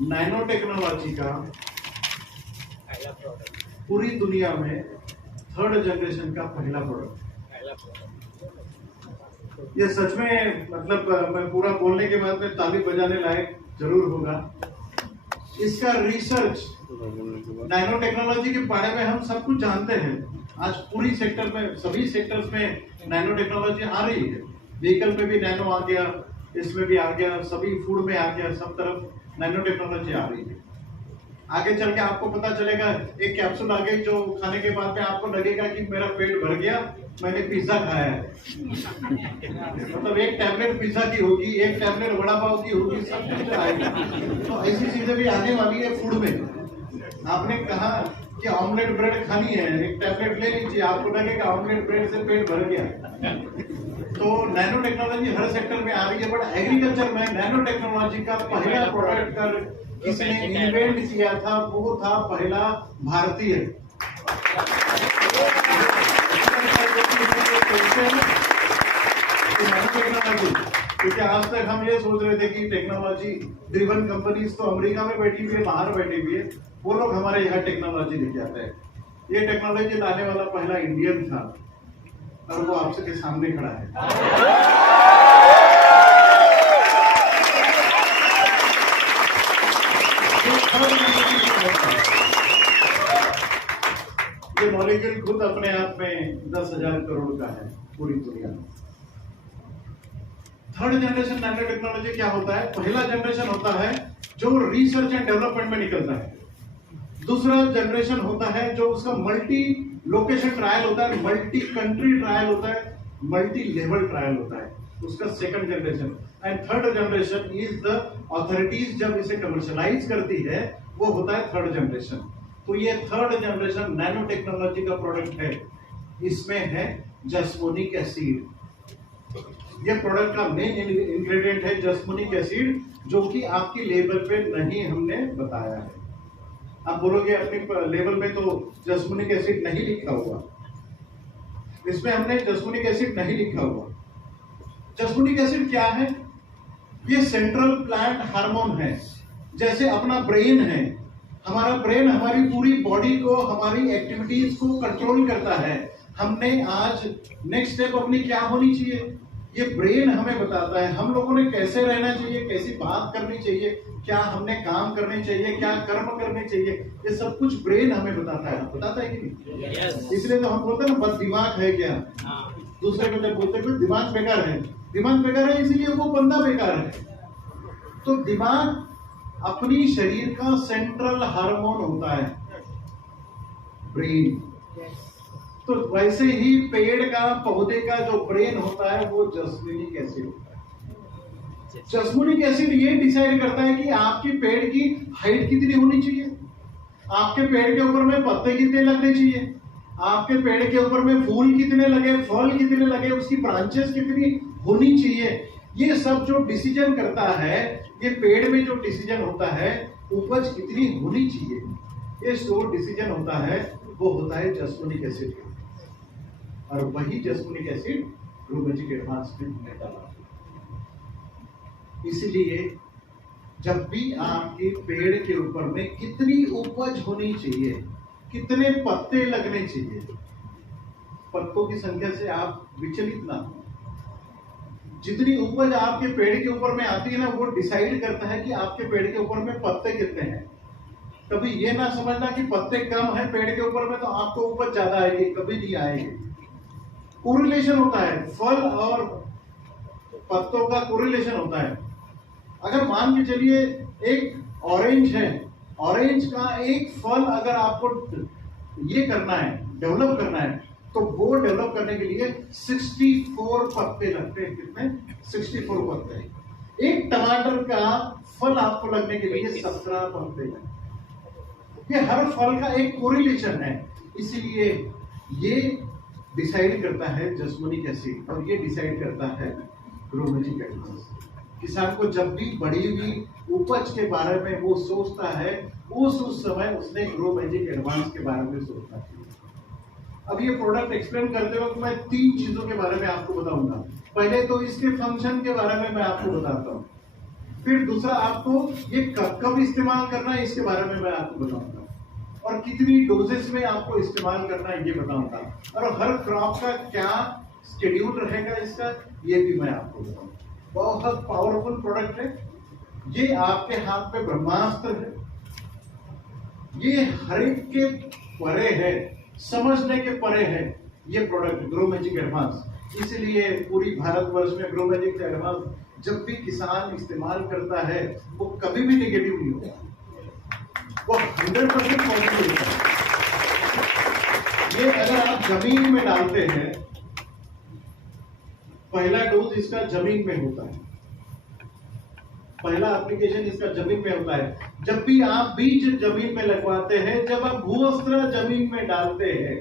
Nano technology का पूरी दुनिया में थर्ड जनरेशन का पहला प्रोडक्ट। ये सच में मतलब मैं पूरा बोलने के बाद में ताली बजाने लायक जरूर होगा। इसका रिसर्च नैनो टेक्नोलॉजी के बारे में हम सब कुछ जानते हैं। आज पूरी सेक्टर में, सभी सेक्टर्स में नैनो टेक्नोलॉजी आ रही है। व्हीकल में भी नैनो आ गया, इसमें भी आ गया, सभी फूड में आ गया, सब तरफ नैनो टेक्नोलॉजी आ रही है। आगे चल के आपको पता चलेगा, एक कैप्सूल आ गई जो खाने के बाद में आपको लगेगा कि मेरा पेट भर गया, मैंने पिज्जा खाया है। मतलब एक टैबलेट पिज्जा की होगी, एक टैबलेट वड़ा पाव की होगी, सब कुछ आएगी। तो ऐसी चीजें भी आने वाली है फूड में। आपने कहा कि ऑमलेट ब्रेड खानी है, एक टैबलेट ले लीजिए, आपको लगेगा ऑमलेट ब्रेड से पेट भर गया। तो नैनो टेक्नोलॉजी हर सेक्टर में आ रही है, बट एग्रीकल्चर में नैनो टेक्नोलॉजी का पहला प्रोडक्ट कर किसने इन्वेंट किया था, वो था पहला भारतीय। क्योंकि आज तक हम ये सोच रहे थे कि टेक्नोलॉजी ड्रिवन कंपनीज तो अमेरिका में बैठी हुई है, बाहर बैठी हुई है, वो लोग हमारे यहाँ टेक्नोलॉजी लेके आते हैं। ये टेक्नोलॉजी लाने वाला पहला इंडियन था और वो आपसे के सामने खड़ा है। ये मॉलिक्यूल खुद अपने आप में 10,000 करोड़ का है पूरी दुनिया में। थर्ड जनरेशन नैनो टेक्नोलॉजी क्या होता है? पहला जनरेशन होता है जो रिसर्च एंड डेवलपमेंट में निकलता है। दूसरा जनरेशन होता है जो उसका मल्टी लोकेशन ट्रायल होता है, मल्टी कंट्री ट्रायल होता है, मल्टी लेवल ट्रायल होता है, उसका second generation. And third generation is the authorities जब इसे कमर्शियलाइज करती है, वो होता है थर्ड जनरेशन। तो ये थर्ड जनरेशन नैनो टेक्नोलॉजी का प्रोडक्ट है। इसमें है जस्मोनिक एसिड। ये प्रोडक्ट का मेन इंग्रेडिएंट है जस्मोनिक एसिड, जो कि आपकी लेबल पे नहीं हमने बताया है। आप बोलोगे अपनी लेबल में तो जस्मोनिक एसिड नहीं लिखा हुआ, इसमें हमने जस्मोनिक एसिड नहीं लिखा हुआ। जस्मोनिक एसिड क्या है? ये सेंट्रल प्लांट हार्मोन है। जैसे अपना ब्रेन है, हमारा ब्रेन हमारी पूरी बॉडी को, हमारी एक्टिविटीज को कंट्रोल करता है। हमने आज नेक्स्ट स्टेप अपनी क्या होनी चाहिए, ये ब्रेन हमें बताता है। हम लोगों ने कैसे रहना चाहिए, कैसी बात करनी चाहिए, क्या हमने काम करने चाहिए, क्या कर्म करने चाहिए, ये सब कुछ ब्रेन हमें बताता है कि नहीं? yes. इसलिए तो हम बोलते हैं ना, बस दिमाग है क्या। दूसरे को जब बोलते हैं दिमाग बेकार है, दिमाग बेकार है इसीलिए वो बंदा बेकार है। तो दिमाग अपनी शरीर का सेंट्रल हार्मोन होता है, ब्रेन। तो वैसे ही पेड़ का, पौधे का जो ब्रेन होता है वो जस्मोनिक एसिड होता है। जस्मोनिक एसिड ये डिसाइड करता है कि आपकी पेड़ की हाइट कितनी होनी चाहिए, आपके पेड़ के ऊपर में पत्ते कितने लगने चाहिए, आपके पेड़ के ऊपर में फूल कितने लगे, फल कितने लगे, उसकी ब्रांचेस कितनी होनी चाहिए। ये सब जो डिसीजन करता है, ये पेड़ में जो डिसीजन होता है, उपज कितनी होनी चाहिए, ये जो डिसीजन होता है वो होता है जस्मोनिक एसिड। और वही जस्मोनिक एसिड ग्रोमेजिक एडवांस में डाला। इसलिए जब भी आपके पेड़ के ऊपर में कितनी उपज होनी चाहिए, कितने पत्ते लगने चाहिए, पत्तों की संख्या से आप विचलित ना हो। जितनी उपज आपके पेड़ के ऊपर में आती है ना, वो डिसाइड करता है कि आपके पेड़ के ऊपर में पत्ते कितने हैं। कभी ये ना समझना कि पत्ते कम है पेड़ के ऊपर में तो आपको उपज ज्यादा आएगी, कभी नहीं आएगी। कोरिलेशन होता है, फल और पत्तों का कोरिलेशन होता है। अगर मान के चलिए एक ऑरेंज है, ऑरेंज का एक फल अगर आपको ये करना है, डेवलप करना है, तो वो डेवलप करने के लिए 64 पत्ते लगते हैं। कितने? 64 पत्ते। एक टमाटर का फल आपको लगने के लिए 17 पत्ते लगते। ये हर फल का एक कोरिलेशन है। इसीलिए ये डिसाइड करता है जस्मोनिक एसिड और ये डिसाइड करता है ग्रोमेजिक एडवांस। किसान को जब भी बढ़ी हुई उपज के बारे में वो सोचता है, उस समय उसने ग्रोमेजिक एडवांस के बारे में सोचना चाहिए। अब ये प्रोडक्ट एक्सप्लेन करते वक्त मैं 3 चीजों के बारे में आपको बताऊंगा। पहले तो इसके फंक्शन के बारे में मैं आपको बताता हूँ, फिर दूसरा आपको ये कब कब इस्तेमाल करना है इसके बारे में मैं आपको बताऊंगा, और कितनी डोजेस में आपको इस्तेमाल करना है ये बताऊंगा, और हर क्रॉप का क्या शेड्यूल रहेगा इसका ये भी मैं आपको बताऊंगा। बहुत पावरफुल प्रोडक्ट है ये, आपके हाथ में ब्रह्मास्त्र है, ये हर एक के परे है, समझने के परे है ये प्रोडक्ट ग्रो मैजिक एडवांस। इसलिए पूरी भारतवर्ष में ग्रो मैजिक एडवांस जब भी किसान इस्तेमाल करता है वो कभी भी नेगेटिव नहीं होता, वो 100% पॉजिटिव होता है। ये अगर आप जमीन में डालते हैं, पहला डोज इसका जमीन में होता है, पहला एप्लीकेशन इसका जमीन में होता है। जब भी आप बीज जमीन में लगवाते हैं, जब आप भूअस्त्र जमीन में डालते हैं,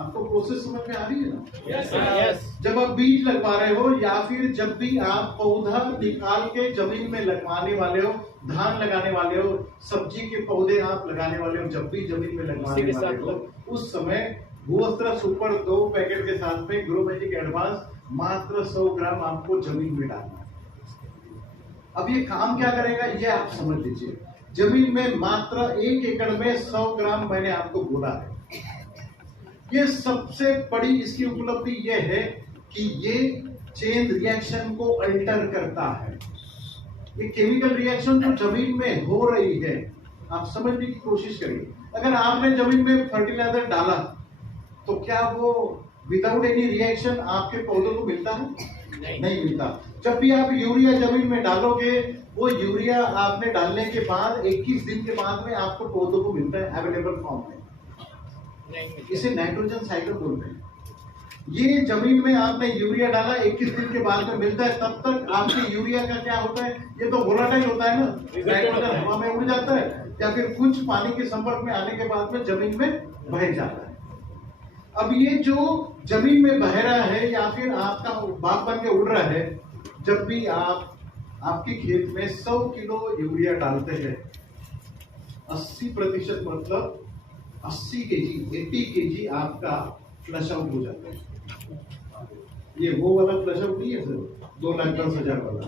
आपको प्रोसेस समझ में आ रही है ना? yes. जब आप बीज लगवा रहे हो या फिर जब भी आप पौधा निकाल के जमीन में लगवाने वाले हो, धान लगाने वाले हो, सब्जी के पौधे आप लगाने वाले हो, जब भी जमीन में लगवाने वाले हो, उस समय भूअस्त्र सुपर 2 पैकेट के साथ में ग्रो मैजिक एडवांस मात्र 100 ग्राम आपको जमीन में डालना है। अब ये काम क्या करेगा ये आप समझ लीजिए। जमीन में मात्र 1 एकड़ में 100 ग्राम मैंने आपको बोला है। ये सबसे बड़ी इसकी उपलब्धि ये है कि ये चेन रिएक्शन को अल्टर करता है। ये केमिकल रिएक्शन जो जमीन में हो रही है, आप समझने की कोशिश करिए। अगर आपने जमीन में फर्टिलाइजर डाला तो क्या वो विदाउट एनी रिएक्शन आपके पौधों को मिलता है? नहीं मिलता। जब भी आप यूरिया जमीन में डालोगे, वो यूरिया आपने डालने के बाद 21 दिन के बाद में आपको पौधों को मिलता है अवेलेबल फॉर्म में, इसे नाइट्रोजन साइकिल बोलते हैं। ये जमीन में आपने यूरिया डाला, 21 दिन के बाद में मिलता है, तब तक आपके यूरिया का क्या होता है, ये तो वोलाटाइल होता है ना, नाइट्रोजन हवा में उड़ जाता है या फिर कुछ पानी के संपर्क में आने के बाद में जमीन में बह जाता है। अब ये जो जमीन में बह रहा है या फिर आपका बाग बन के उड़ रहा है, जब भी आप आपके खेत में 100 किलो यूरिया डालते हैं, 80% मतलब 80 केजी 80 केजी आपका फ्लश आउट हो जाता है। ये वो वाला फ्लश आउट नहीं है सर, 2,10,000 वाला,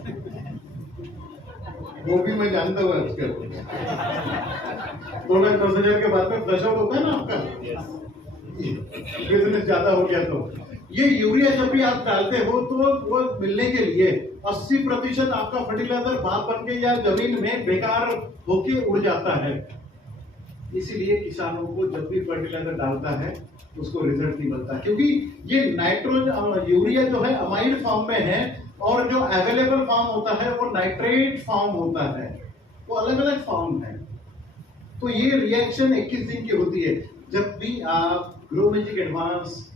वो भी मैं जानता हूँ आजकल। 2,10,000 के बाद में फ्लश आउट होता है ना आपका, बिजनेस ज्यादा हो गया तो। ये यूरिया जब भी आप डालते हो तो वो मिलने के लिए 80% आपका फर्टिलाइजर भाप बन के या जमीन में बेकार होके उड़ जाता है। इसीलिए किसानों को जब भी फर्टिलाइजर डालता है उसको रिजल्ट नहीं मिलता, क्योंकि ये नाइट्रोजन यूरिया जो है अमाइड फॉर्म में है और जो अवेलेबल फॉर्म होता है वो नाइट्रेट फॉर्म होता है, वो अलग अलग फॉर्म है। तो ये रिएक्शन 21 दिन की होती है। जब भी आप ग्रो मैजिक एडवांस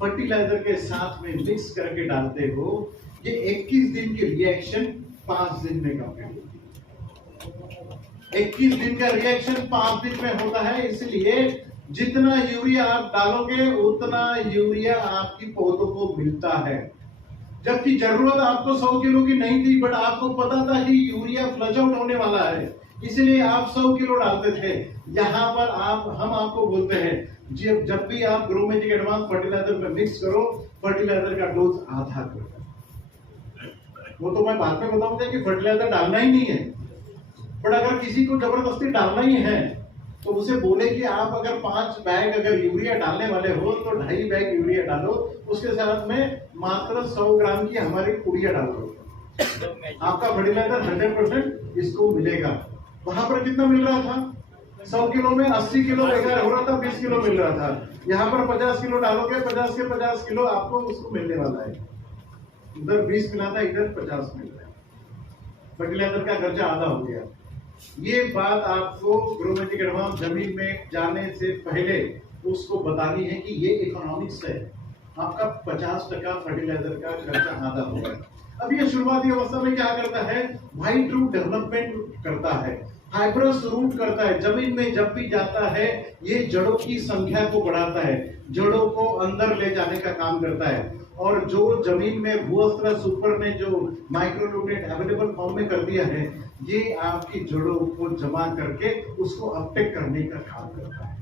फर्टिलाइजर के साथ में मिक्स करके डालते हो, ये 21 दिन की रिएक्शन 5 दिन में कंप्लीट होती है। 21 दिन का रिएक्शन 5 दिन में होता है, इसलिए जितना यूरिया आप डालोगे उतना यूरिया आपकी पौधों को मिलता है। जबकि जरूरत आपको 100 किलो की नहीं थी, बट आपको पता था कि यूरिया फ्लश आउट होने वाला है, इसलिए आप 100 किलो डालते थे। यहाँ पर हम आपको बोलते हैं जब भी आप ग्रो मैजिक एडवांस फर्टिलाइजर में मिक्स करो, फर्टिलाइजर का डोज आधा करो। वो तो मैं बाद में बताऊंगा कि फर्टिलाइजर डालना ही नहीं है, बट अगर किसी को जबरदस्ती डालना ही है तो उसे बोले कि आप अगर 5 बैग अगर यूरिया डालने वाले हो तो 2.5 बैग यूरिया डालो, उसके साथ में मात्र 100 ग्राम की हमारी पुड़िया डालो, आपका फर्टिलाइजर 100% इसको मिलेगा। वहां पर कितना मिल रहा था? 100 किलो में 80 किलो बेकार हो रहा था, 20 किलो मिल रहा था। यहाँ पर 50 किलो डालोगे, 50 के 50 किलो आपको उसको मिलने वाला है। उधर 20 मिला था, इधर 50 मिल रहा है। फर्टिलाइजर का खर्चा आधा हो गया। ये बात आपको ग्रो मैजिक एडवांस जमीन में जाने से पहले उसको बतानी है कि ये इकोनॉमिक्स है। आपका 50% फर्टिलाइजर का खर्चा आधा होगा। अब ये शुरुआती अवस्था में क्या करता है? व्हाइट रूट डेवलपमेंट करता है, फाइब्रस रूट करता है। जमीन में जब भी जाता है ये जड़ों की संख्या को बढ़ाता है, जड़ों को अंदर ले जाने का काम करता है। और जो जमीन में भूअस्त्र सुपर ने जो माइक्रोन्यूट्रिएंट अवेलेबल फॉर्म में कर दिया है, ये आपकी जड़ों को जमा करके उसको अपटेक करने का काम करता है।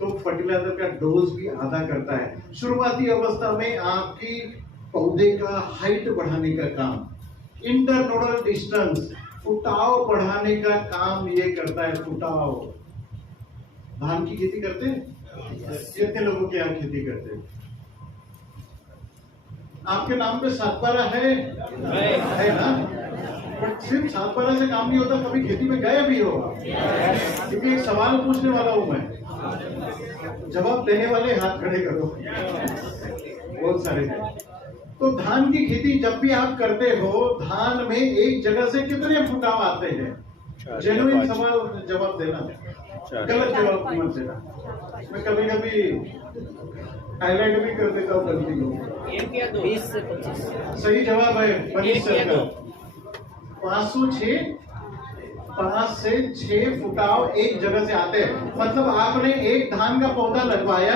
तो फर्टिलाइजर का डोज भी आधा करता है। शुरुआती अवस्था में आपकी पौधे का हाइट बढ़ाने का काम, इंटरनोडल डिस्टेंस, फुटाव बढ़ाने का काम ये करता है। फुटाव, धान की खेती करते हैं, कितने लोगों के यहाँ खेती करते हैं? आपके नाम पे सातबारा है ना? बट सिर्फ सातबारा से काम नहीं होता, कभी खेती में गए भी हो? क्योंकि एक सवाल पूछने वाला हूं मैं, जवाब देने वाले हाथ खड़े करो, बहुत सारे। तो धान की खेती जब भी आप करते हो, धान में एक जगह से कितने फुटाव आते हैं? जेन्युइन सवाल जवाब देना, गलत जवाब मत देना। मैं कभी कभी हाईलाइट भी कर देता हूँ गलती को। 20 से 25 सही जवाब है मनीष सर का, 506, 5 से 6 फुटाव एक जगह से आते हैं। मतलब आपने एक धान का पौधा लगवाया,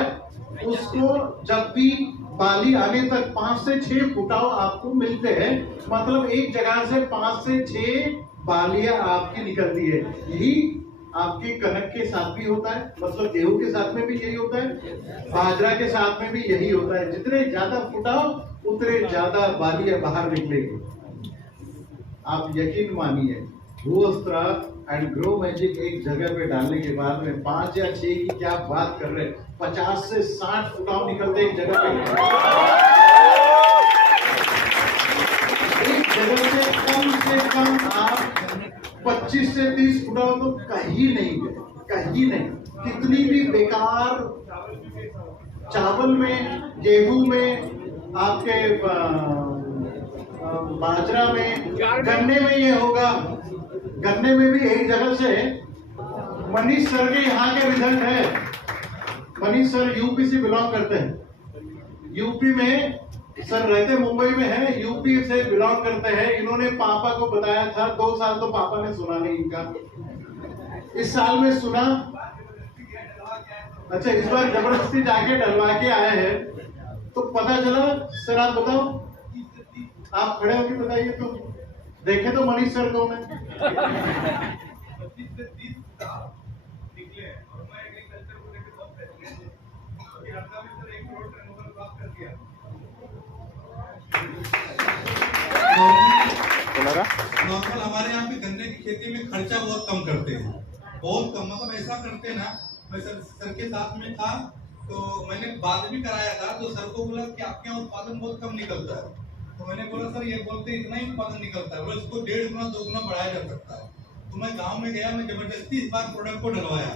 उसको जब भी बाली आने तक 5 से 6 फुटाव आपको मिलते हैं। मतलब एक जगह से 5 से 6 बालियां आपकी निकलती है। यही आपके कनक के साथ भी होता है, मतलब गेहूं के साथ में भी यही होता है, बाजरा के साथ में भी यही होता है। जितने ज्यादा फुटाव उतने ज्यादा बालियां बाहर निकलेगी। आप यकीन मानिए, भूअस्त्र एंड ग्रो मैजिक एक जगह पे डालने के बाद में 5 या 6 की क्या बात कर रहे हैं, 50 से 60 फुटाव निकलते एक जगह पे। एक जगह से कम आप 25 से 30 फुटाव तो कहीं नहीं गए, कहीं नहीं। कितनी भी बेकार चावल में, गेहूं में, आपके बाजरा में, गन्ने में ये होगा। गन्ने में भी एक जगह से, मनीष सर के यहाँ के रिजल्ट है। मनीष सर यूपी से बिलोंग करते हैं। यूपी में सर रहते मुंबई में है, यूपी से बिलोंग करते हैं। इन्होंने पापा को बताया था, 2 साल तो पापा ने सुना नहीं इनका। इस साल में सुना, अच्छा इस बार जबरदस्ती जाके डलवा के आए हैं। तो पता चला, सर आप बताओ, आप खड़े होकर बताइए तो, देखे तो मनीष सर कौन है? 25 से 30 निकले और मैं एग्रीकल्चर को लेकर बहुत पैसे सर 1 करोड़ टर्नओवर प्राप्त कर दिया। नॉर्मल हमारे यहाँ पे गन्ने की खेती में खर्चा बहुत कम करते हैं, बहुत कम। मतलब ऐसा करते हैं ना, मैं सर के साथ में था तो मैंने बात भी कराया था, तो सर को बोला कि आपके यहाँ उत्पादन बहुत कम निकलता है। तो मैंने बोला सर ये बोलते इतना ही उत्पादन निकलता है, बोला इसको 1.5 गुना 2 गुना बढ़ाया जा सकता है। तो मैं गांव में गया, मैं जबरदस्ती इस बार प्रोडक्ट को डलवाया,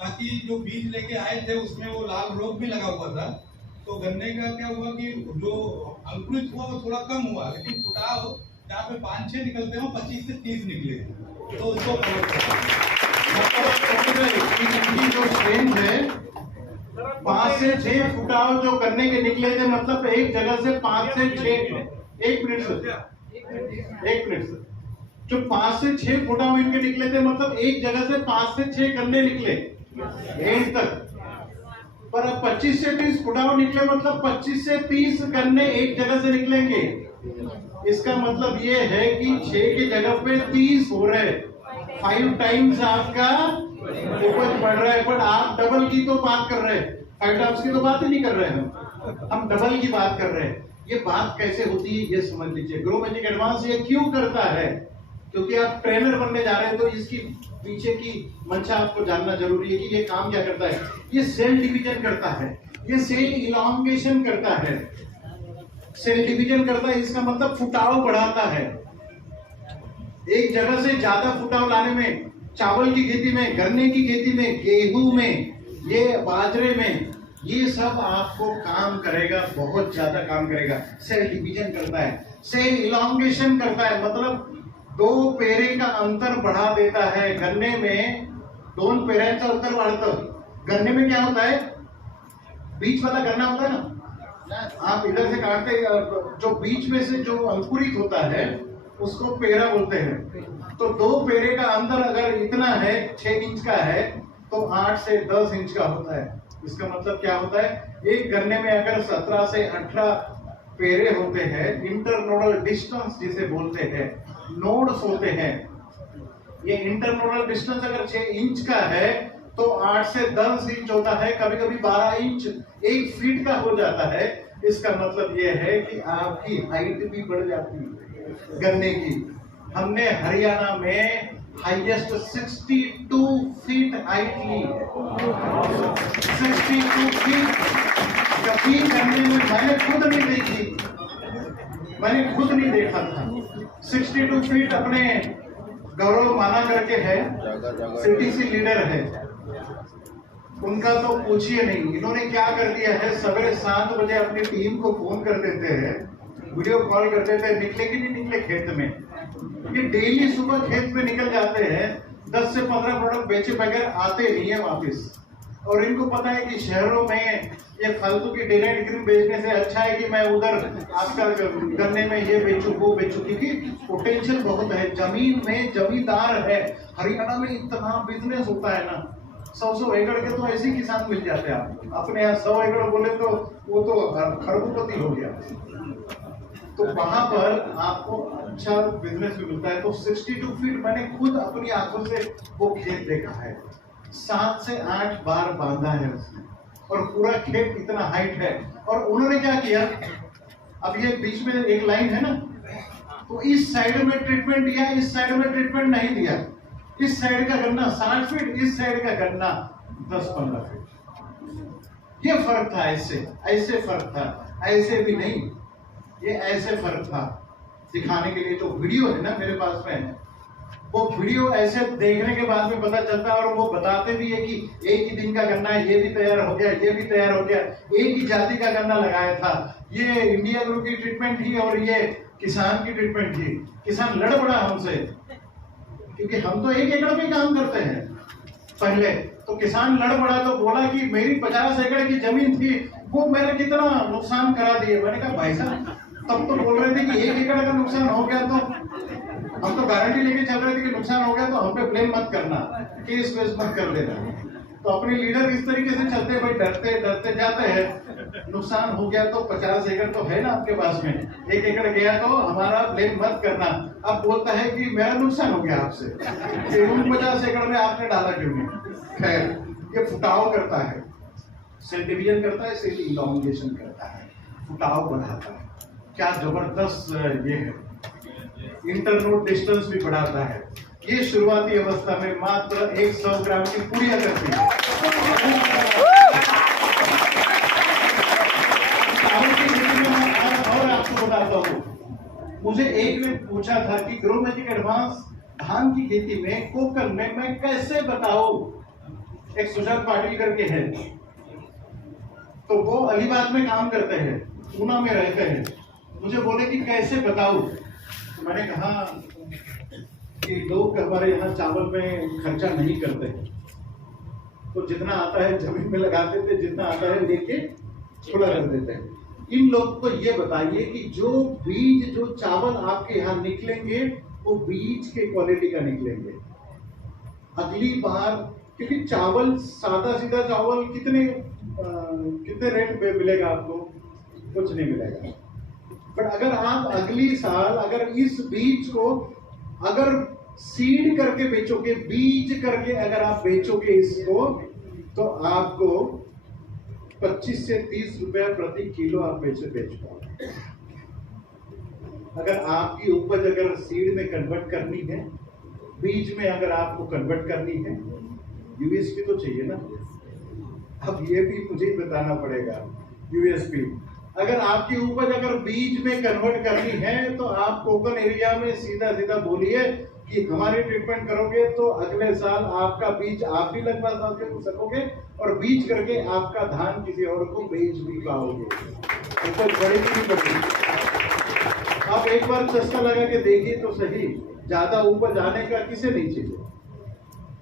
ताकि जो बीज लेके आए थे उसमें वो लाल रोग भी लगा हुआ था। तो गन्ने का क्या हुआ कि जो अंकुरित हुआ वो थोड़ा कम हुआ, लेकिन फुटाव जहाँ पे 5-6 निकलते हैं 25 से 30 निकले। तो उसको जो स्ट्रेंथ है 5 से 6 फुटाव जो गन्ने के निकले थे, मतलब एक जगह से 5 से 6, 1 मिनट सर, जो 5 से 6 फुटाव इनके निकले थे, मतलब एक जगह से 5 से 6 गन्ने निकले एंड तक। पर अब 25 से 30 फुटाव निकले, मतलब 25 से 30 गन्ने एक जगह से निकलेंगे। इसका मतलब ये है कि 6 की जगह पे 30 हो रहे, 5 टाइम्स आपका उपज बढ़ रहा है। बट आप डबल की तो बात कर रहे हैं, 5 टाइम्स की तो बात ही नहीं कर रहे हैं, हम डबल की बात कर रहे हैं। ये बात कैसे होती है ये समझ लीजिए। ग्रो मैजिक एडवांस ये क्यों करता है? क्योंकि आप ट्रेनर बनने जा रहे हैं, तो इसकी पीछे की मंशा आपको जानना जरूरी है कि ये काम क्या करता है। ये सेल डिवीजन करता है, ये सेल इलांगेशन करता है। सेल डिवीजन करता है, इसका मतलब फुटाव बढ़ाता है। एक जगह से ज्यादा फुटाव लाने में, चावल की खेती में, गन्ने की खेती में, गेहूं में, ये बाजरे में, ये सब आपको काम करेगा, बहुत ज्यादा काम करेगा। सेल डिवीजन करता है, सेल इलांगेशन करता है, मतलब 2 पेरे का अंतर बढ़ा देता है। गन्ने में 2 पेऱ्यांचा अंतर वाढतं। गन्ने में क्या होता है, बीच वाला गन्ना होता है ना, आप इधर से काटते, जो बीच में से जो अंकुरित होता है उसको पेरा बोलते हैं। तो 2 पेरे का अंदर अगर इतना है, 6 इंच का है, तो 8 से 10 इंच का होता है। इसका मतलब क्या होता है, एक गन्ने में अगर 17 से 18 पेरे होते हैं, इंटरनोडल डिस्टेंस जिसे बोलते हैं, नोड्स होते हैं। ये इंटरनोडल डिस्टेंस अगर 6 इंच का है तो 8 से 10 इंच होता है, कभी कभी 12 इंच, 1 फीट का हो जाता है। इसका मतलब ये है कि आपकी हाइट भी बढ़ जाती है। गन्ने की। हमने हरियाणा में हाईएस्ट 62 फीट हाइट ली है। 62 फीट कभी गन्ने में मैंने खुद नहीं देखी, मैंने खुद नहीं देखा था। 62 फीट अपने गौरव माना करके है, सीटीसी लीडर है, उनका तो पूछिए नहीं। इन्होंने क्या कर दिया है, सवेरे 7 बजे अपनी टीम को फोन कर देते हैं, वीडियो कॉल करते थे, निकले कि नहीं निकले खेत में। ये डेली सुबह खेत में निकल जाते हैं, 10 से 15 प्रोडक्ट बेचे बगैर आते नहीं है वापस। और इनको पता है कि शहरों में ये फालतू की डेनाइट क्रीम बेचने से अच्छा है कि मैं उधर आपका गन्ने में ये बेचूं वो बेचूं, क्योंकि पोटेंशियल बहुत है। जमीन में जमींदार है। हरियाणा में इतना बिजनेस होता है ना, 100 एकड़ के तो ऐसे किसान मिल जाते हैं आपको। अपने यहाँ 100 एकड़ बोले तो वो तो खरबूपति हो गया। तो वहां पर आपको अच्छा बिजनेस भी मिलता है। तो 62 फीट मैंने खुद अपनी आंखों से वो खेत देखा है। 7 से 8 बार बांधा है उसने, और पूरा खेत इतना हाइट है। और उन्होंने क्या किया, अब ये बीच में एक लाइन है ना, तो इस साइड में ट्रीटमेंट दिया, इस साइड में ट्रीटमेंट नहीं दिया। इस साइड का गन्ना 60 फीट, इस साइड का गन्ना 10-15 फीट। ये फर्क था, ऐसे फर्क था, ऐसे भी नहीं, ये ऐसे फर्क था। दिखाने के लिए जो वीडियो है ना मेरे पास में, वो वीडियो ऐसे देखने के बाद में पता चलता है। और वो बताते भी है कि एक ही दिन का गन्ना है, ये भी तैयार हो गया, ये भी तैयार हो गया, एक ही जाति का गन्ना लगाया था। ये इंडिया ग्रुप की ट्रीटमेंट थी और ये किसान की ट्रीटमेंट थी। किसान लड़ पड़ा हमसे, क्योंकि हम तो 1 एकड़ में काम करते हैं पहले। तो किसान लड़ पड़ा, तो बोला कि मेरी 50 एकड़ की जमीन थी, वो मैंने कितना नुकसान करा दिए। मैंने कहा भाई साहब, तब तो बोल रहे थे कि 1 एकड़ का नुकसान हो गया, तो हम तो गारंटी लेके चल रहे थे कि नुकसान हो गया तो हम पे ब्लेम मत करना, केस वेस मत कर देना। तो अपने लीडर इस तरीके से चलते भाई, डरते डरते जाते हैं। नुकसान हो गया तो 50 एकड़ तो है ना आपके पास में, 1 एकड़ गया तो हमारा ब्लेम मत करना। अब बोलता है कि मेरा नुकसान हो गया आपसे, 50 एकड़ में आपने डाला क्यों नहीं। खैर, ये फुटाव करता है, सेल डिवीजन करता है, सेल इलॉन्गेशन करता है, फुटाव बढ़ाता है। क्या जबरदस्त ये है, इंटरनोड डिस्टेंस भी बढ़ाता है। ये शुरुआती अवस्था में मात्र 100 ग्राम की पुड़िया करती है। और आपको बताता हूँ, मुझे एक ने पूछा था कि ग्रो मैजिक एडवांस धान की खेती में कोकन में मैं कैसे बताऊं। एक सुजात पाटिल करके है, तो वो अलीबाग में काम करते हैं, पूना में रहते हैं। मुझे बोले कि कैसे बताऊं। तो मैंने कहा कि लोग हमारे यहाँ चावल में खर्चा नहीं करते, तो जितना आता है जमीन में लगा देते, जितना आता है लेके खुला कर देते हैं। इन लोग को ये बताइए कि जो बीज, जो चावल आपके यहाँ निकलेंगे, वो बीज के क्वालिटी का निकलेंगे। अगली बार, क्योंकि चावल, सादा सीधा चावल कितने रेट पे मिलेगा आपको, कुछ नहीं मिलेगा। पर अगर आप अगली साल अगर इस बीज को अगर सीड करके बेचोगे, बीज करके अगर आप बेचोगे इसको, तो आपको 25 से 30 रुपया प्रति किलो आप बेच पाओगे। अगर आपकी उपज अगर सीड में कन्वर्ट करनी है, बीज में अगर आपको कन्वर्ट करनी है, यूएसपी तो चाहिए ना। अब ये भी मुझे ही बताना पड़ेगा, यूएसपी। अगर आपकी उपज अगर बीज में कन्वर्ट करनी है, तो आप कोकन एरिया में सीधा सीधा बोलिए कि हमारी ट्रीटमेंट करोगे तो अगले साल आपका बीज आप भी लगवा सकोगे, और बीज करके आपका धान किसी और को बेच भी पाओगे। उपज बढ़ेगी नहीं बढ़ेगी। आप एक बार चस्का लगा के देखिए तो सही, ज्यादा उपज आने का किसे नहीं चाहिए,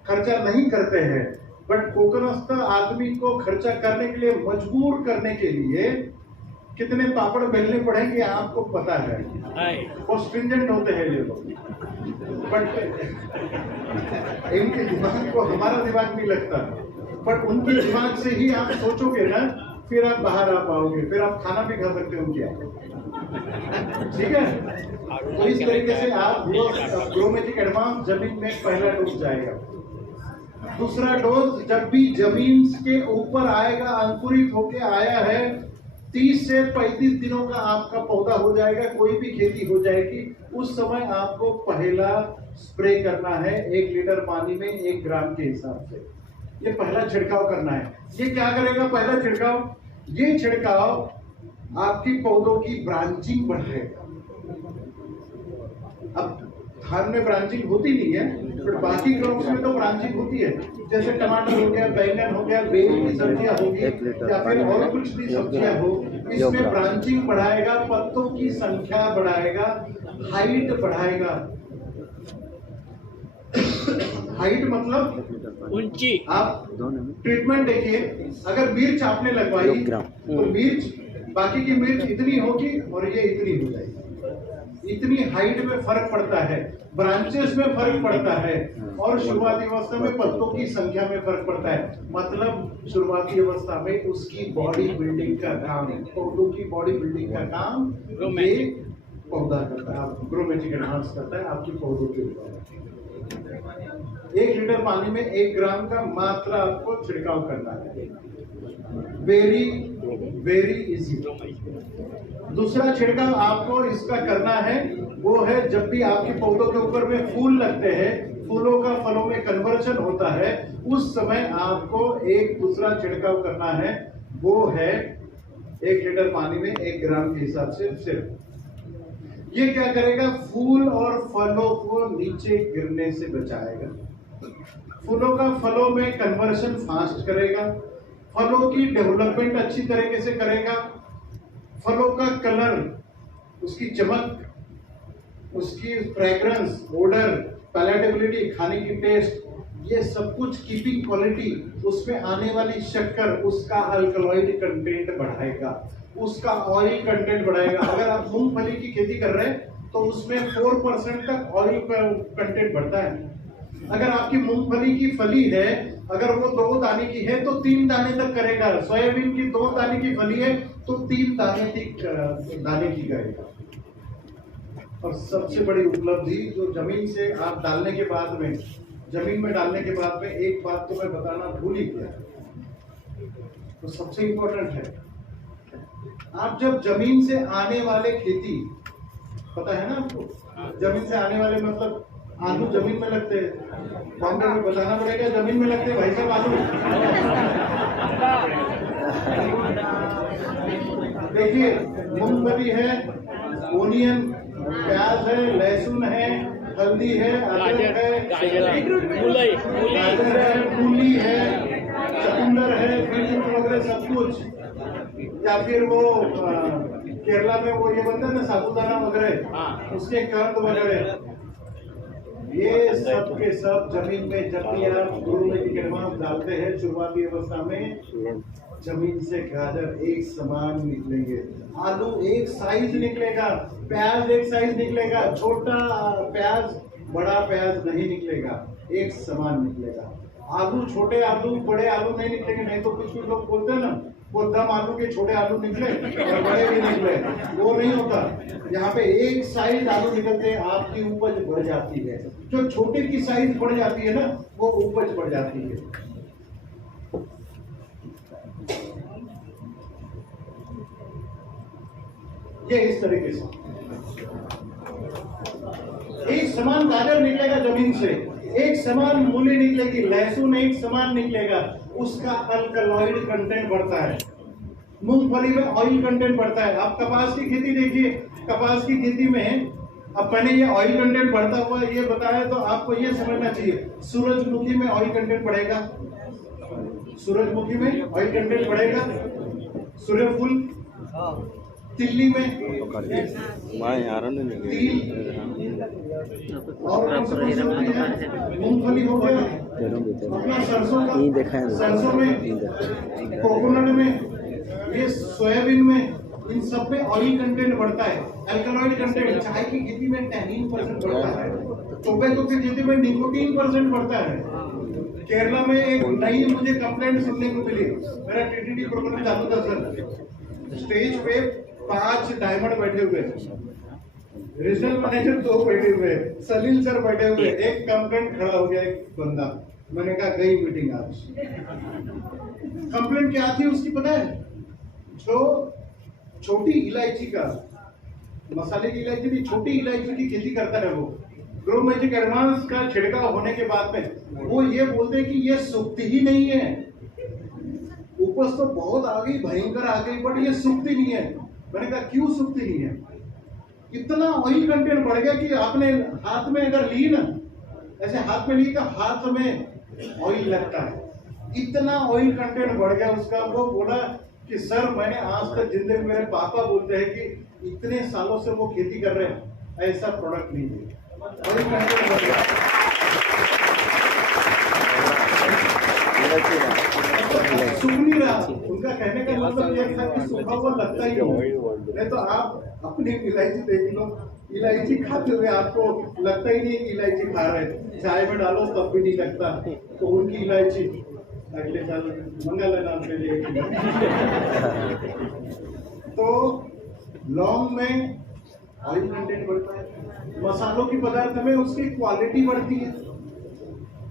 खर्चा नहीं करते हैं। बट कोकनस्थ आदमी को खर्चा करने के लिए मजबूर करने के लिए कितने पापड़ बेलने पड़ेंगे आपको पता है। वो स्ट्रिंजेंट होते हैं ये लोग, बट इनके दिमाग को हमारा दिमाग नहीं लगता। बट उनके दिमाग से ही आप सोचोगे ना, फिर आप बाहर आ पाओगे, फिर आप खाना भी खा सकते हो क्या, ठीक है। तो इस तरीके से आप ग्रो मैजिक एडवांस जमीन में पहला डोज जाएगा। दूसरा डोज जब भी जमीन के ऊपर आएगा, अंकुरित होके आया है, 30 से 35 दिनों का आपका पौधा हो जाएगा, कोई भी खेती हो जाएगी। उस समय आपको पहला स्प्रे करना है 1 लीटर पानी में 1 ग्राम के हिसाब से। ये पहला छिड़काव करना है। ये क्या करेगा पहला छिड़काव? ये छिड़काव आपकी पौधों की ब्रांचिंग बढ़ाएगा। अब धान में ब्रांचिंग होती नहीं है, पर बाकी क्रॉप्स में तो ब्रांचिंग होती है। जैसे टमाटर हो गया, बैंगन हो गया, बेरी की सब्जियां होगी या फिर और कुछ भी सब्जियां हो, इसमें ब्रांचिंग बढ़ाएगा, पत्तों की संख्या बढ़ाएगा, हाइट बढ़ाएगा। हाइट मतलब ऊंची। आप ट्रीटमेंट देखिए, अगर मिर्च आपने लगवाई तो मिर्च बाकी की मिर्च इतनी होगी और ये इतनी हो जाएगी। इतनी हाइट में फर्क पड़ता है, ब्रांचेस में फर्क पड़ता है और शुरुआती अवस्था में पत्तों की संख्या में फर्क पड़ता है। मतलब शुरुआती अवस्था में उसकी बॉडी बिल्डिंग का काम, पौधों की बॉडी बिल्डिंग का काम ये पौधा करता है, आप ग्रोमेटिक एनहांस करता है आपकी पौधों के ऊपर। 1 लीटर पानी में 1 ग्राम का मात्रा आपको छिड़काव करना है। Very very easy. दूसरा छिड़काव आपको इसका करना है वो है जब भी आपके पौधों के ऊपर में फूल लगते हैं, फूलों का फलों में कन्वर्जन होता है, उस समय आपको एक दूसरा छिड़काव करना है, वो है 1 लीटर पानी में 1 ग्राम के हिसाब से सिर्फ। ये क्या करेगा? फूल और फलों को नीचे गिरने से बचाएगा, फूलों का फलों में कन्वर्जन फास्ट करेगा, फलों की डेवलपमेंट अच्छी तरीके से करेगा, फलों का कलर, उसकी चमक, उसकी फ्रेग्रेंस, ओडर, पैलेटेबिलिटी, खाने की टेस्ट, ये सब कुछ कीपिंग क्वालिटी, उसमें आने वाली शक्कर, उसका अल्कलॉइड कंटेंट बढ़ाएगा, उसका ऑयल कंटेंट बढ़ाएगा। अगर आप मूंगफली की खेती कर रहे हैं तो उसमें 4% तक ऑयल कंटेंट बढ़ता है। अगर आपकी मूंगफली की फली है, अगर वो 2 दाने की है तो 3 दाने तक करेगा। सोयाबीन की 2 दाने की फली है तो 3 दाने की करेगा। और सबसे बड़ी उपलब्धि जो जमीन से आप डालने के बाद में, जमीन में डालने के बाद में एक बात तो मैं बताना भूल ही गया, तो सबसे इंपॉर्टेंट है, आप जब जमीन से आने वाले खेती, पता है ना आपको, जमीन से आने वाले मतलब आलू जमीन में लगते हैं, बॉम्बे में बताना पड़ेगा जमीन में लगते हैं भाई साहब आलू। देखिए मूंगफली है, ओनियन, प्याज है, लहसुन है, हल्दी है, अदरक है, गाजर है, मूली है, चुकंदर है, बीटरूट वगैरह सब कुछ, या फिर वो केरला में वो ये बनता है ना साबुदाना वगैरह, उसके कंद वगैरह, ये सब के सब जमीन में जब भी आप ग्रोमेटिक एडवांस डालते हैं शुरुआती अवस्था में, जमीन से गाजर एक समान निकलेंगे, आलू एक साइज निकलेगा, प्याज एक साइज निकलेगा, छोटा प्याज बड़ा प्याज नहीं निकलेगा, एक समान निकलेगा। आलू छोटे आलू बड़े आलू नहीं निकलेंगे, नहीं तो कुछ लोग बोलते हैं ना वो दम आलू के छोटे आलू निकले और बड़े भी निकले, वो नहीं होता। यहाँ पे एक साइज आलू निकलते हैं, आपकी उपज बढ़ जाती है। जो छोटे की साइज बढ़ जाती है ना, वो उपज बढ़ जाती है। ये इस तरीके से एक समान गाजर निकलेगा जमीन से, एक समान मूली निकलेगी, लहसुन एक समान निकलेगा, उसका अल्कलॉइड कंटेंट बढ़ता है, मूंगफली में ऑयल कंटेंट बढ़ता है। आप कपास की खेती देखिए, कपास की खेती में अब मैंने ये ऑयल कंटेंट बढ़ता हुआ ये बताया, तो आपको ये समझना चाहिए सूरजमुखी में ऑयल कंटेंट बढ़ेगा, सूरजमुखी में ऑयल कंटेंट बढ़ेगा, सूर्यफूल, तिल्ली में, और मूंगफली हो गया, अपना सरसों में, कोकोनट में, ये सोयाबीन में, इन सब में ऑयल कंटेंट बढ़ता है, अल्कलॉइड कंटेंट। चाय की खेती में टैनिन % बढ़ता है, टोबैको की खेती में निकोटीन % बढ़ता है। केरला में एक नई मुझे कंप्लेंट सुनने को मिली, मेरा टीटीडी प्रोग्राम चालू था सर, स्टेज पे 5 डायमंड बैठे हुए, रीजनल मैनेजर 2 बैठे हुए, सलील सर बैठे हुए, एक कंप्लेंट खड़ा हो गया एक बंदा, मैंने कहा गई मीटिंग आज। कंप्लेंट क्या थी उसकी पता है? जो छोटी इलायची का मसाले की इलायची नहीं, छोटी इलायची की खेती करता है वो। ग्रो मैजिक एडवांस का छिड़काव होने के बाद में वो ये बोलते हैं कि ये सूखती ही नहीं है, उपज तो बहुत आ गई, भयंकर आ गई, बट ये सूखती नहीं है। मैंने कहा क्यों सूखती नहीं है? इतना ऑयल कंटेंट बढ़ गया कि आपने हाथ में अगर ली ना, ऐसे हाथ में ली तो हाथ में ऑयल लगता है, इतना ऑयल कंटेंट बढ़ गया उसका। वो बोला कि सर मैंने आज तक जिंदगी, मेरे पापा बोलते हैं कि इतने सालों से वो खेती कर रहे हैं, ऐसा प्रोडक्ट नहीं है, ऑयल कंटेंट बढ़ गया। सूख नहीं रहा, उनका कहने का मतलब यह था कि सूखा हुआ लगता ही नहीं तो आप अपनी इलायची देख लो, इलायची खाते हुए आपको लगता ही नहीं है कि इलायची खा रहे हैं, चाय में डालो तब भी नहीं लगता। तो उनकी इलायची अगले साल मंगल नाम पे लिए तो लौंग में ऑयल कंटेंट बढ़ता है, मसालों की पदार्थ में उसकी क्वालिटी बढ़ती है।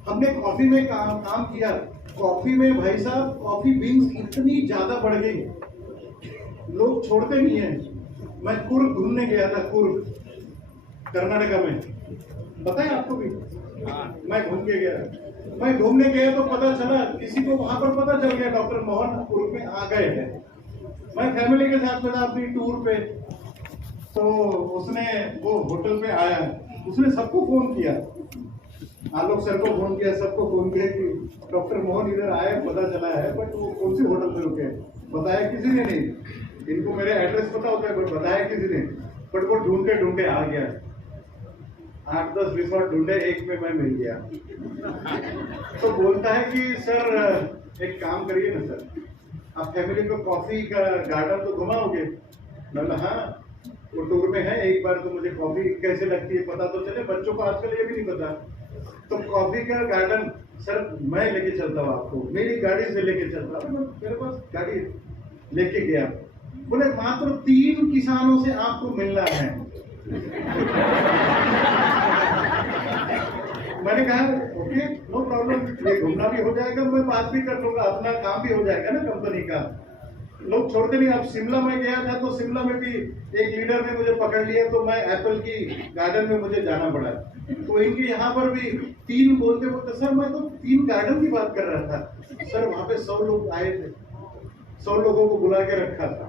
हमने कॉफी में काम किया, कॉफी में भाई साहब कॉफी बीन्स इतनी ज्यादा बढ़ गई, लोग छोड़ते नहीं है। मैं कुर्ग घूमने गया था, कुर्ग कर्नाटका में, पता है आपको भी? मैं घूमने गया तो पता चला, किसी को वहां पर पता चल गया डॉक्टर मोहन कुर्ग में आ गए हैं। मैं फैमिली के साथ था अपनी टूर पे, तो उसने वो होटल पे आया, उसने सबको फोन किया, आलोक सर को फोन किया, सबको फोन किया कि डॉक्टर मोहन इधर आए, पता चला है, बट वो कौन सी होटल में रुके, बताया किसी ने नहीं। इनको मेरे एड्रेस पता होता है बट बताया किसी ने, बट वो ढूंढते ढूंढते आ गया, 8-10 रिसोर्ट ढूंढे, एक में मैं मिल गया। तो बोलता है कि सर एक काम करिए ना सर, आप फैमिली को कॉफी का गार्डन तो घुमाओगे? मैंने हाँ, वो टूर में है, एक बार तो मुझे कॉफी कैसे लगती है पता तो चले, बच्चों को आजकल ये भी नहीं पता। तो कॉफी का गार्डन सर मैं लेके चलता हूँ आपको, मेरी गाड़ी से लेके चलता हूँ। मेरे पास गाड़ी लेके गया, बोले मात्र 3 किसानों से आपको मिलना है। मैंने कहा ओके नो प्रॉब्लम, ये घूमना भी हो जाएगा, मैं बात भी कर लूंगा, अपना काम भी हो जाएगा ना कंपनी का। लोग छोड़ते नहीं। अब शिमला में गया था तो शिमला में भी एक लीडर ने मुझे पकड़ लिया, तो मैं एप्पल की गार्डन में मुझे जाना पड़ा। तो इनके यहाँ पर भी 3 बोलते बोलते, सर मैं तो 3 गार्डन की बात कर रहा था। सर वहां पे 100 लोग आए थे, 100 लोगों को बुला के रखा था,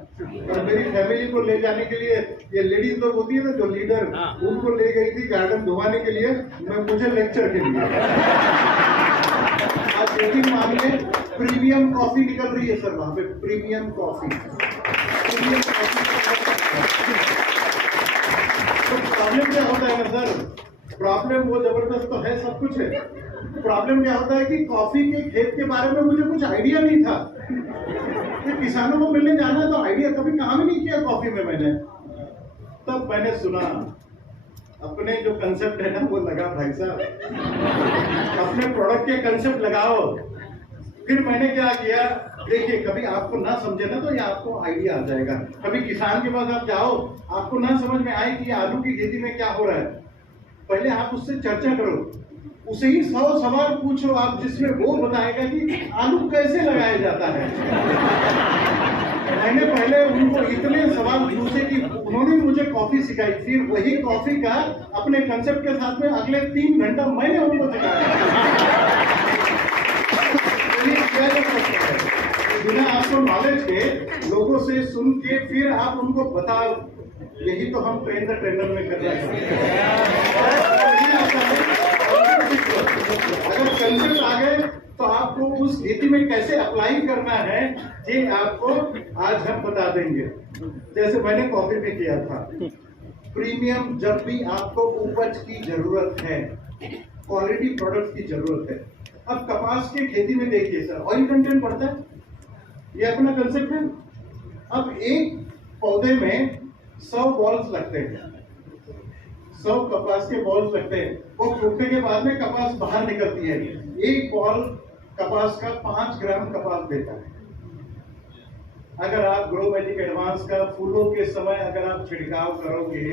और मेरी फैमिली को ले जाने के लिए, ये लेडीज लोग होती है ना जो लीडर, उनको ले गई थी गार्डन घुमाने के लिए, मैं मुझे लेक्चर के लिए। आज यकीन मानिए प्रीमियम कॉफी निकल रही है सर वहां पे, प्रीमियम कॉफी। तो प्रॉब्लम क्या होता है ना सर, प्रॉब्लम वो जबरदस्त तो है, सब कुछ है। प्रॉब्लम क्या होता है कि कॉफी के खेत के बारे में मुझे कुछ आइडिया नहीं था, कि किसानों को मिलने जाना है तो आइडिया, कभी काम ही नहीं किया कॉफी में मैंने। तब मैंने सुना, अपने जो कंसेप्ट है ना वो लगा भाई साहब, अपने प्रोडक्ट के कंसेप्ट लगाओ। फिर मैंने क्या किया, देखिए कभी आपको ना समझे ना तो ये आपको आइडिया आ जाएगा। कभी किसान के पास आप जाओ, आपको ना समझ में आए कि आलू की खेती में क्या हो रहा है, पहले आप उससे चर्चा करो, उसे ही 100 सवाल पूछो आप, जिसमें वो बताएगा कि आलू कैसे लगाया जाता है। मैंने पहले उनको इतने सवाल पूछे कि उन्होंने मुझे कॉफी सिखाई, फिर वही कॉफी का अपने कंसेप्ट के साथ में अगले 3 घंटा मैंने उनको सिखाया। बिना आपको नॉलेज के, लोगों से सुन के फिर आप उनको बताओ, यही तो हम ट्रेन द ट्रेनर में कर रहे हैं। अगर कंसेप्ट आ गए तो आपको उस खेती में कैसे अप्लाई करना है, ये आपको आज हम बता देंगे। जैसे मैंने कॉफी में किया था, प्रीमियम जब भी आपको उपज की जरूरत है, क्वालिटी प्रोडक्ट की जरूरत है। अब कपास की खेती में देखिए सर, ऑयल कंटेंट बढ़ता है, ये अपना कंसेप्ट है। अब एक पौधे में 100 बॉल्स लगते हैं, 100 कपास के बॉल्स लगते हैं। वो फूटने के बाद में कपास बाहर निकलती है। एक बॉल कपास का 5 ग्राम कपास देता है। अगर आप ग्रो मैजिक एडवांस का फूलों के समय अगर आप छिड़काव करोगे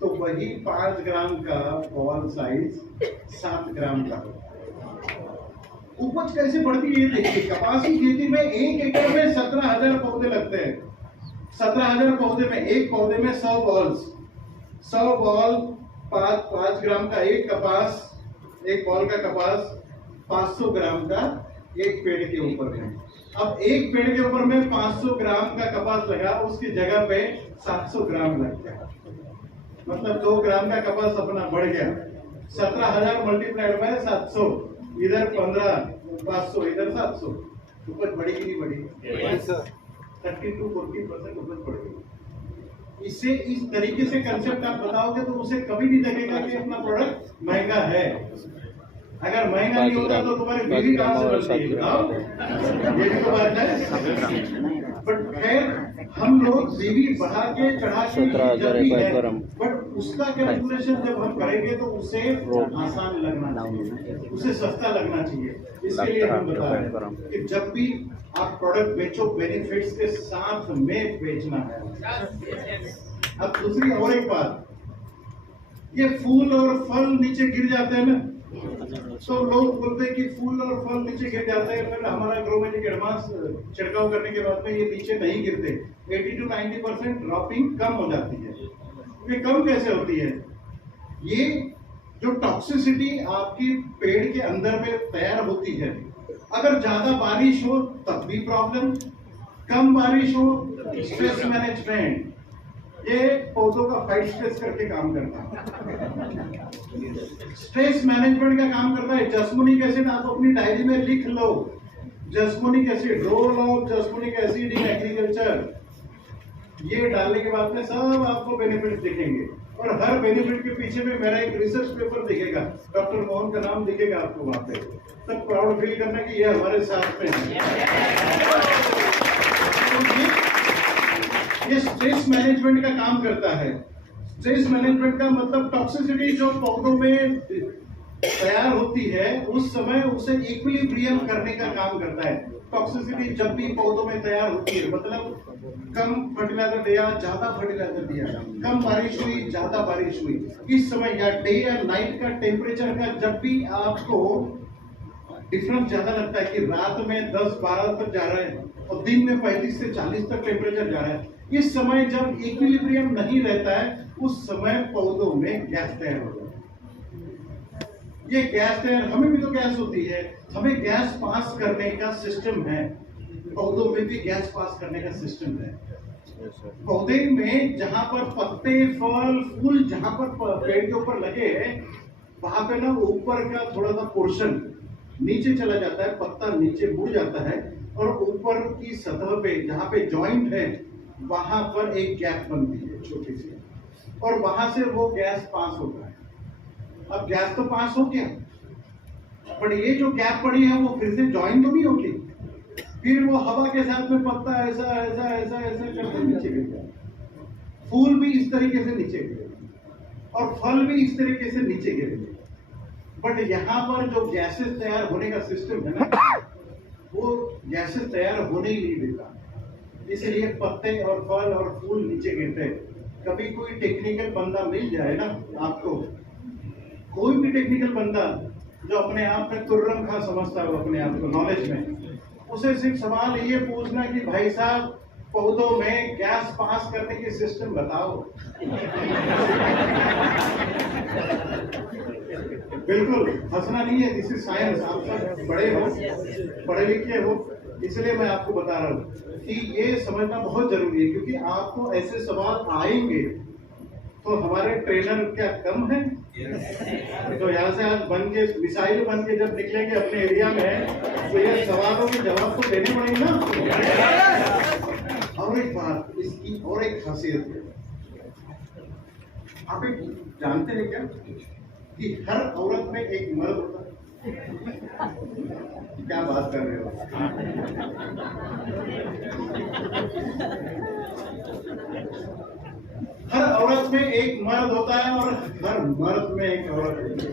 तो वही 5 ग्राम का बॉल साइज 7 ग्राम का होगा। उपज कैसे बढ़ती है देखिए, कपास की खेती में 1 एकड़ में 17,000 पौधे लगते हैं। 17,000 पौधे में, एक पौधे में 100 बॉल्स, 100 बॉल 5 ग्राम का एक कपास, एक बॉल का कपास 500 ग्राम का एक पेड़ के ऊपर है। अब एक पेड़ के ऊपर में 500 ग्राम का कपास लगा, उसकी जगह पे 700 ग्राम लग गया, मतलब 2 ग्राम का कपास अपना बढ़ गया। 17,000 मल्टीप्लाइड बाय 700, इधर 15, 500, इधर 700, उपज बढ़ी कि नहीं बढ़ी? 30-40% उपज बढ़ गई। इससे इस तरीके से कंसेप्ट आप बताओगे तो उसे कभी नहीं लगेगा कि अपना प्रोडक्ट महंगा है। अगर महंगा नहीं होता तो तुम्हारी बीवी कहाँ से बनती है बताओ, ये भी तो बात है। बट खैर हम लोग बीवी बढ़ा के चढ़ा के जब भी है, बट उसका कैलकुलेशन जब हम करेंगे तो उसे आसान लगना चाहिए, उसे सस्ता लगना चाहिए। इसके लिए हम बता रहे हैं कि जब भी आप प्रोडक्ट बेचो बेनिफिट्स के साथ में बेचना है। अब दूसरी और एक बात, ये फूल और फल नीचे गिर जाते हैं ना, तो लोग बोलते हैं कि फूल और फल नीचे गिर जाते हैं, फिर हमारा ग्रोमेजिक एडवांस छिड़काव करने के बाद में ये नीचे नहीं गिरते। 80-90% ड्रॉपिंग कम हो जाती है। ये कम कैसे होती है? ये जो टॉक्सिसिटी आपकी पेड़ के अंदर में तैयार होती है, अगर ज्यादा बारिश हो तब भी प्रॉब्लम, कम बारिश हो स्ट्रेस मैनेजमेंट, ये पौधों का फाइट स्ट्रेस करके काम करता है, स्ट्रेस मैनेजमेंट का काम करता है। जस्मोनिक एसिड आप अपनी डायरी में लिख लो, jasmonic acid, role of jasmonic acid in agriculture, ये डालने के बाद में सब आपको बेनिफिट दिखेंगे, और हर बेनिफिट के पीछे में मेरा एक रिसर्च पेपर दिखेगा, डॉक्टर मोहन का नाम दिखेगा आपको वहां पे। तब प्राउड फील करना कि ये हमारे साथ में है। ये स्ट्रेस मैनेजमेंट का काम करता है। स्ट्रेस मैनेजमेंट का मतलब टॉक्सिसिटी जो पौधों में तैयार होती है उस समय उसे इक्विलिब्रियम करने का काम करता है। टॉक्सिसिटी जब भी पौधों में तैयार होती है, मतलब कम फर्टिलाइजर दिया, ज्यादा फर्टिलाइजर दिया, कम बारिश हुई, ज्यादा बारिश हुई, इस समय या डे या नाइट का टेम्परेचर का जब भी आपको डिफरेंस ज्यादा लगता है कि रात में 10-12 तक जा रहा है और दिन में 35 से 40 तक टेम्परेचर जा रहा है, इस समय जब इक्विलिब्रियम नहीं रहता है उस समय पौधों में गैस तैयार हो जाती है। ये गैस तैयार, हमें भी तो गैस होती है, हमें गैस पास करने का सिस्टम है, पौधों में भी गैस पास करने का सिस्टम है। पौधे में जहां पर पत्ते, फल, फूल जहां पर पेड़ के ऊपर लगे हैं वहां पे ना ऊपर का थोड़ा सा पोर्शन नीचे चला जाता है, पत्ता नीचे मुड़ जाता है, और ऊपर की सतह पे जहां पे जॉइंट है वहां पर एक गैप बनती है छोटी सी, और वहां से वो गैस पास होता है। अब गैस तो पास हो गया, पर ये जो गैप पड़ी है वो फिर से ज्वाइन तो नहीं होगी, फिर वो हवा के साथ में पत्ता ऐसा ऐसा ऐसा ऐसा करके नीचे गिर जाए, फूल भी इस तरीके से नीचे गिरे और फल भी इस तरीके से नीचे गिरेंगे। बट यहाँ पर जो गैसेस तैयार होने का सिस्टम है ना, वो गैसेस तैयार होने ही नहीं देता, इसलिए पत्ते और फल और फूल नीचे गिरते हैं। कभी कोई टेक्निकल बंदा मिल जाए ना आपको, कोई भी टेक्निकल बंदा जो अपने आप में तुर्रम खा समझता हो अपने आप को नॉलेज में, उसे सिर्फ सवाल ये पूछना कि भाई साहब पौधों में गैस पास करने की सिस्टम बताओ। बिल्कुल हंसना नहीं है, दिस इज साइंस। आप सब बड़े हो, पढ़े लिखे हो, इसलिए मैं आपको बता रहा हूँ कि ये समझना बहुत जरूरी है, क्योंकि आपको ऐसे सवाल आएंगे तो हमारे ट्रेनर क्या कम है? तो यहाँ से आज बन के मिसाइल बन के जब निकलेंगे अपने एरिया में तो ये सवालों के जवाब तो देने पड़ेंगे ना। और एक बात, इसकी और एक खासियत है, आप एक जानते हैं क्या कि हर औरत में एक मर्द होता है? क्या बात कर रहे हो? हर औरत में एक मर्द होता है और हर मर्द में एक औरत होती है।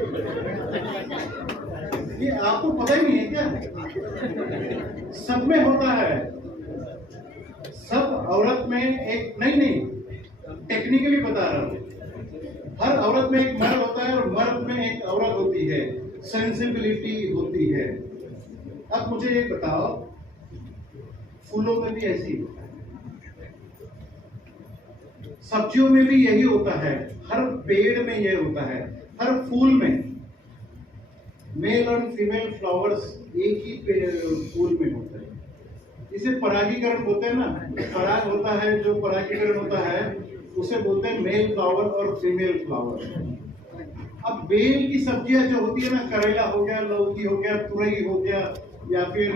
ये आपको पता ही नहीं है क्या? सब में होता है, सब औरत में एक नहीं टेक्निकली बता रहा हूं, हर औरत में एक मर्द होता है और मर्द में एक औरत होती है, सेंसिबिलिटी होती है। अब मुझे ये बताओ, फूलों में भी ऐसी होता है, सब्जियों में भी यही होता है, हर पेड़ में ये होता है, हर फूल में मेल और फीमेल फ्लावर्स एक ही फूल में होता है। इसे परागीकरण बोलते हैं ना, पराग होता है, जो परागीकरण होता है उसे बोलते हैं मेल फ्लावर और फीमेल फ्लावर। अब बेल की सब्जियां जो होती है ना, करेला हो गया, लौकी हो गया, तुरई हो गया, या फिर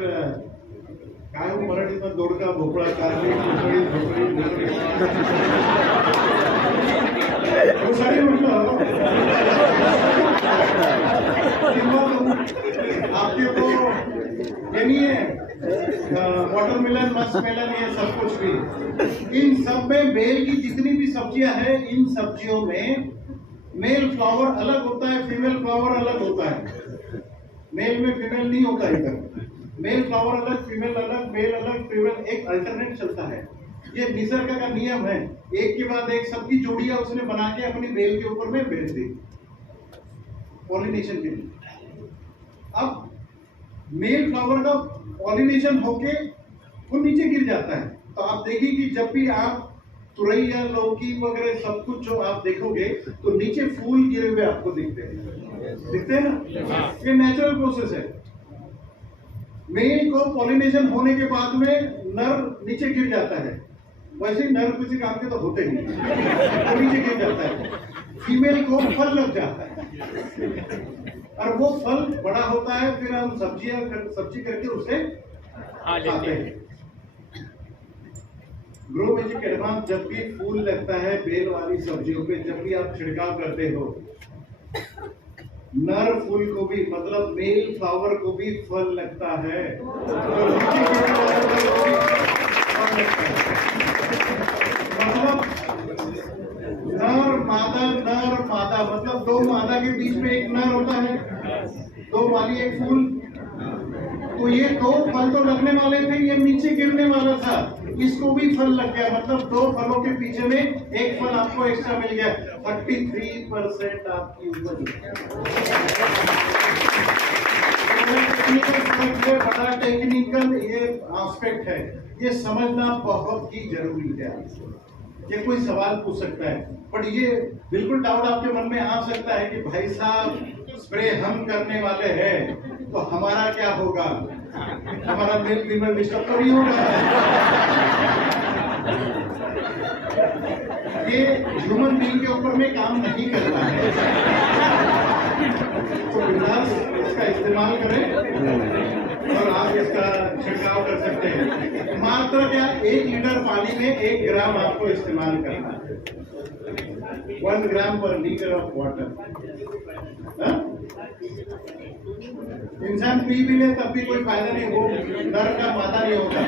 काय हो मराठी में दोडका, भोपळा, कारली, घोसाळी म्हटलं आपके को ये नहीं है वाटरमेलन, मस्कमेलन, ये सब कुछ भी, इन सब में बेल की जितनी भी सब्जियां हैं, इन सब्जियों में मेल फ्लावर अलग होता है, फीमेल फ्लावर अलग होता है। मेल में फीमेल नहीं होता इधर, मेल फ्लावर अलग, फीमेल अलग, मेल अलग, फीमेल, एक अल्टरनेट चलता है। ये निसर्ग का नियम है, एक के बाद एक सबकी जोड़ियां उसने बना के अपनी बेल के ऊपर में भेज दी पॉलिनेशन के लिए। अब मेल फ्लावर का पॉलिनेशन होके वो नीचे गिर जाता है, तो आप देखिए कि जब भी आप तुरई या लौकी वगैरह सब कुछ जो आप देखोगे तो नीचे फूल गिरे हुए आपको दिखते हैं ना, ये नेचुरल प्रोसेस है। मेल को पॉलिनेशन होने के बाद में नर नीचे गिर जाता है, वैसे ही नर किसी काम के तो होते नहीं, वो नीचे गिर जाता है, फीमेल को फल लग जाता है और वो फल बड़ा होता है, फिर हम सब्जी करके उसे खाते हैं। ग्रो मैजिक एडवांस जब भी फूल लगता है बेल वाली सब्जियों पे, जब भी आप छिड़काव करते हो, नर फूल को भी, मतलब मेल फ्लावर को भी फल लगता है, मतलब नर मादा मतलब दो मादा के बीच में एक नर होता है, दो वाली एक फूल, तो ये दो फल तो लगने वाले थे, ये नीचे गिरने वाला था, इसको भी फल लग गया, मतलब दो फलों के पीछे में एक फल आपको एक्स्ट्रा मिल गया। 33% आपकी उपज। बड़ा टेक्निकल ये एस्पेक्ट है, ये समझना बहुत ही जरूरी है। ये कोई सवाल पूछ सकता है, बट ये बिल्कुल डाउट आपके मन में आ सकता है कि भाई साहब स्प्रे हम करने वाले हैं तो हमारा क्या होगा, हमारा मेल फीमेल डिस्टर्ब तो नहीं होगा। ये ह्यूमन बीइंग के ऊपर में काम नहीं करता है, तो बिंदास इसका इस्तेमाल करें और आप इसका छिड़काव कर सकते हैं। मात्र क्या 1 लीटर पानी में 1 ग्राम आपको इस्तेमाल करना है, 1 ग्राम पर लीटर ऑफ वाटर। इंसान पी भी ले तब भी कोई फायदा नहीं, वो नर का मादा नहीं होगा।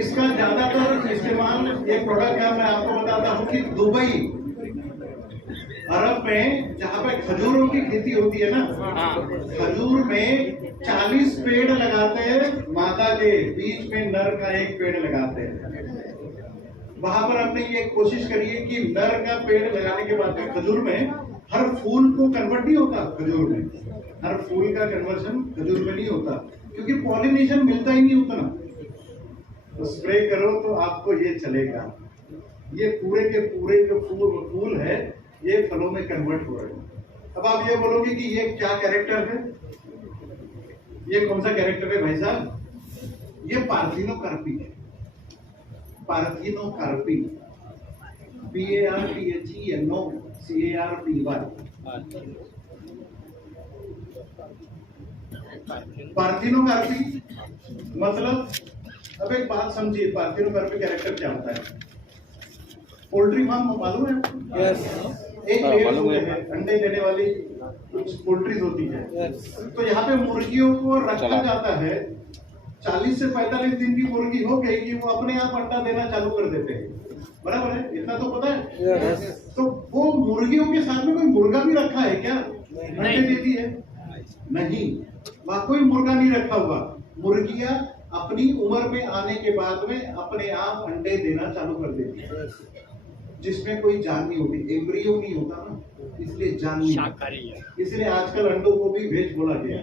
इसका ज्यादातर इस्तेमाल, ये प्रोडक्ट का मैं आपको बताता हूँ कि दुबई अरब में जहाँ पे खजूरों की खेती होती है ना, खजूर में 40 पेड़ लगाते हैं, मादा के बीच में नर का 1 पेड़ लगाते हैं। वहां पर हमने ये कोशिश करी है कि नर का पेड़ लगाने के बाद में खजूर में हर फूल को कन्वर्ट नहीं होता, खजूर में हर फूल का कन्वर्शन खजूर में नहीं होता, क्योंकि पॉलिनेशन मिलता ही नहीं उतना। तो स्प्रे करो तो आपको ये चलेगा, ये पूरे के पूरे जो फूल है ये फलों में कन्वर्ट हो रहे हैं। अब आप ये बोलोगे कि ये क्या कैरेक्टर है, ये कौन सा कैरेक्टर है भाई साहब, ये पार्थिनोकार्पी है, पार्थिनोकार्पी, PARTHENOCARPY। पार्थिनोकार्पी मतलब, अब एक बात समझिए, पार्थिनोकार्पी कैरेक्टर क्या होता है। पोल्ट्री फार्म मालूम है? यस। एक लेयर होते हैं, अंडे देने वाली कुछ पोल्ट्रीज होती है। तो यहाँ पे मुर्गियों को रखा जाता है, 40 से 45 दिन की मुर्गी हो गई कि वो अपने आप अंडा देना चालू कर देते हैं, बराबर है, इतना तो पता है। तो वो मुर्गियों के साथ में कोई मुर्गा भी रखा है क्या, अंडे देती है? नहीं, वहाँ कोई मुर्गा नहीं रखा हुआ। मुर्गियां अपनी उम्र में आने के बाद में अपने आप अंडे देना चालू कर देती है, जिसमें कोई जान नहीं होती, एम्ब्रियो नहीं होता ना, इसलिए जान नहीं है। इसलिए आजकल अंडों को भी वेज बोला गया।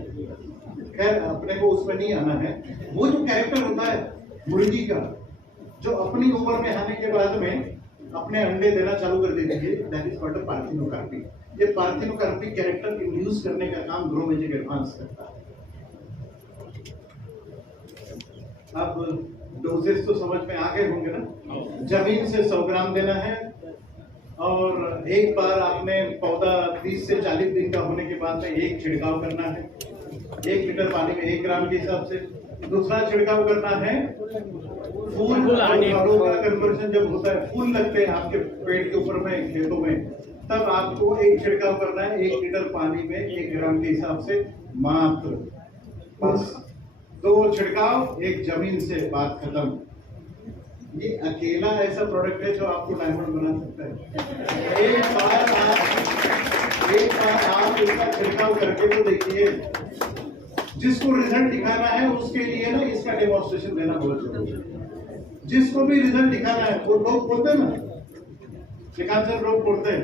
खैर अपने को उसमें नहीं आना है। वो जो कैरेक्टर होता है मुर्गी का, जो अपनी उम्र में आने के बाद में अपने अंडे देना चालू कर देती है, दैट इज कॉल्ड पार्थिनोकार्पी। ये पार्थिनोकार्पी कैरेक्टर इंड्यूस करने का काम ग्रो मैजिक एडवांस करता है। अब डोजेस तो समझ में आ गए होंगे ना। जमीन से 100 ग्राम देना है और एक बार आपने पौधा 30 से 40 दिन का होने के बाद में एक छिड़काव करना है 1 लीटर पानी में 1 ग्राम के हिसाब से। दूसरा छिड़काव करना है फूल फलों का कन्वर्जन जब होता है, फूल लगते हैं आपके पेड़ के ऊपर में खेतों में, तब आपको एक छिड़काव करना है 1 लीटर पानी में 1 ग्राम के हिसाब से मात्र। बस 2 छिड़काव, 1 जमीन से, बात खत्म। ये अकेला ऐसा प्रोडक्ट है जो आपको डायमंड बना सकता है। एक बार आप इसका छिड़काव करके तो देखिए, जिसको रिजल्ट दिखाना है उसके लिए ना इसका डेमोन्स्ट्रेशन देना बहुत जरूरी है। जिसको भी रिजल्ट दिखाना है, वो लोग बोलते हैं ना, शिकायत सर लोग बोलते हैं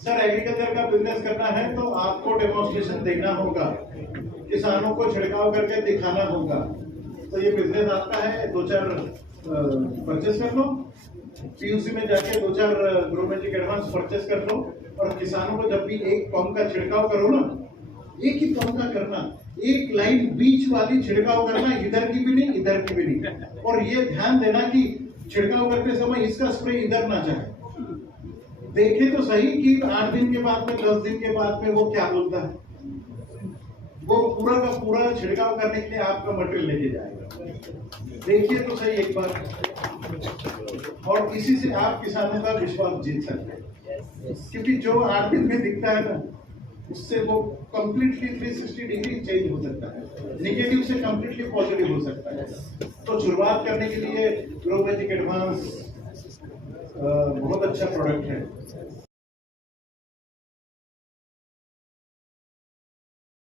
सर एग्रीकल्चर का बिजनेस करना है तो आपको डेमोन्स्ट्रेशन देना होगा, किसानों को छिड़काव करके दिखाना होगा। तो ये बिजनेस आपका है, 2-4 परचेस कर लो, पीयूसी में जाके 2-4 ग्रो मैजिक एडवांस परचेस कर लो, और किसानों को जब भी एक पंप का छिड़काव करो ना, एक ही पंप का करना, एक लाइन बीच वाली छिड़काव करना, इधर की भी नहीं इधर की भी नहीं। और ये ध्यान देना कि छिड़काव करते समय इसका स्प्रे इधर ना जाए। देखे तो सही कि 8 दिन के बाद में 10 दिन के बाद में वो क्या बोलता है, वो पूरा का पूरा छिड़काव करने के लिए आपका मटेरियल लेके जाएगा। देखिए तो सही एक बार, और इसी से आप किसानों का विश्वास जीत सकते हैं। क्योंकि जो 8 दिन में दिखता है ना, उससे वो कंप्लीटली 360 डिग्री चेंज हो सकता है, नेगेटिव से कंप्लीटली पॉजिटिव हो सकता है। तो शुरुआत करने के लिए ग्रो मैजिक एडवांस बहुत अच्छा प्रोडक्ट है।